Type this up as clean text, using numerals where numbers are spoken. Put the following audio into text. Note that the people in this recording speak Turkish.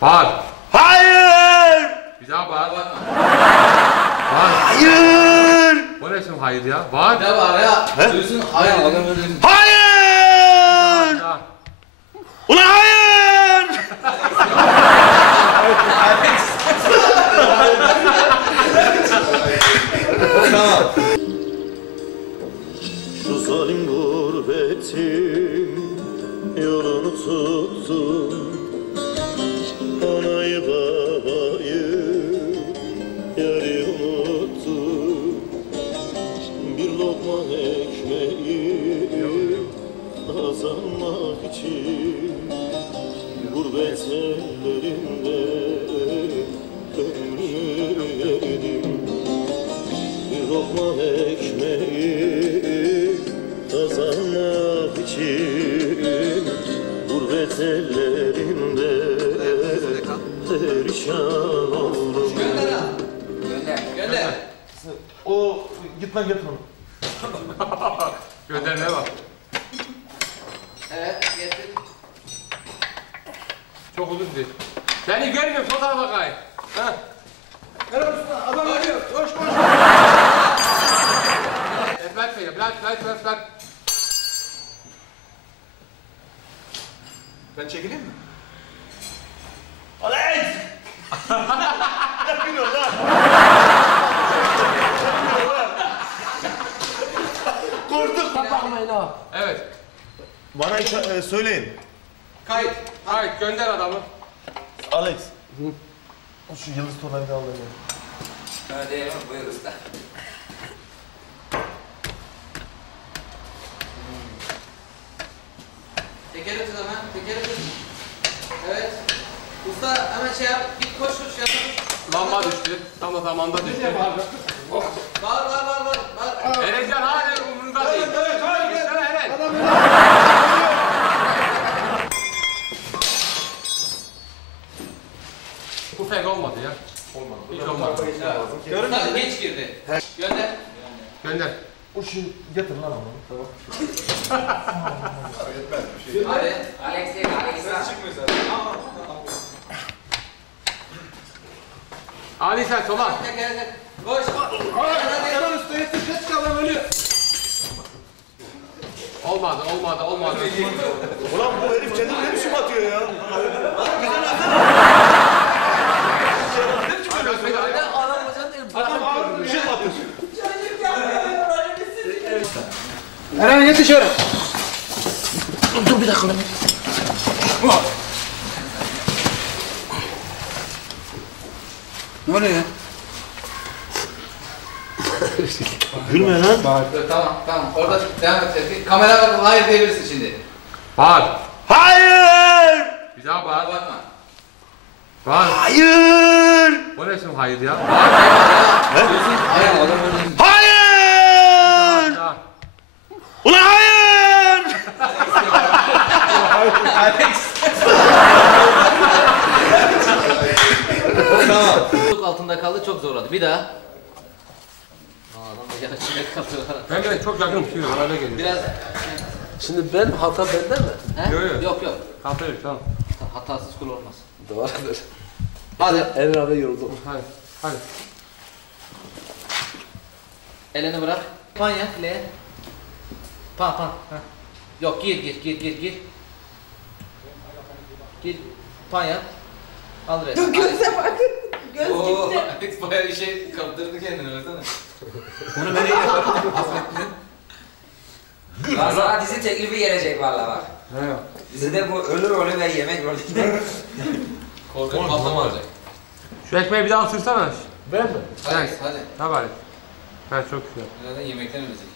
Bağır. Hayır! Bir daha bağır. Bakma. Bağır. Hayır! O ne şimdi hayır ya? Bağır. Bir daha bağır ya. Duysun. Hayır. Hayır! Bir daha. Ulan hayır! Tamam. Şu zalim gurbetin yolunu tuttum. Anayı babayı yarı unuttum. Bir lokma ekmeği kazanmak için gurbet ellerinde ömrümü verdim. Bir lokma ekmeği kazanmak için gurbet ellerinde perişan oldum. Gönder ha. Gönder. O git lan getir onu. Göndermeye bak. Evet getir. Çok uzun değil. Seni görmüyorum, sol tarafa kay. Ha. Merhaba usta, adam geliyor. Koş koş. Bırak beni, bırak. Ben çekileyim mi? Alex! Ne gülüyorsun lan? Korktuk. Bakmayın ha. Evet. Bana söyleyin. Kayıt. Hayır, gönder adamı. Alex. O şu yıldız tornavida al beni. Hadi buyur usta. Tekeri tut hemen. Tekeri tut. Evet. Usta hemen şey yap. Git koş yap. Lamba düştü. Tam da zamanda düştü. Bağır. Erencan hala umurunda değil. Hayır. Gitsene Eren. Bu pek olmadı ya. Olmadı. Hiç olmadı. Usta geç girdi. Gönder. Gönder. O şu getir lan onu. Tamam. Hadi. Alex değil, Alex. Ali sen sola. Teker. Koş. Hemen usta getir. Geç kalan ölüyor. Olmadı. Ulan bu herif kendini ne biçim atıyor ya? Adam hocam değil. Adam bir şey mi atıyorsun? Eren geç dışarı. Dur bir dakika lan. Ne oluyor ya? Gülme lan. Dur, tamam. Orada devam et. Kamera var. Hayır diyebilirsin şimdi. Bağır. Hayır! Bir daha bağır. Bakma. Bağır. Hayır! O ne şimdi hayır ya? Duysun. Hayır adam öyle. Hayır! Bir daha. Ulan hayır! Tamam. Çok altında kaldı, çok zorladı. Bir daha. Adam da içinde kalıyor. Ben de çok yakın tutuyorum. Bana öyle geliyor. Biraz. Şimdi ben hata bende mi? He? Yok. Yok. Aferin tamam. Hatasız kul olmaz. Doğrudur. Hadi. Eren abi yoruldu. Hadi. Elini bırak. Pan ya fileye. Pan. Heh. Yok gir. Gir. Pan ya. Al resmi. Göze bak. Göz gitti. Alex bayağı bir şey kaptırdı kendini versene. Bunu nereye yaptın? Lan sana dizi teklifi gelecek valla bak. Ne yok? Dizide bu ölür ve yemek var. Korkunç patlama olacak. Şu ekmeği bir daha ısırsana. Ben mi? Hadi. Tabii. Ha çok güzel. Zaten yemekten ölecek.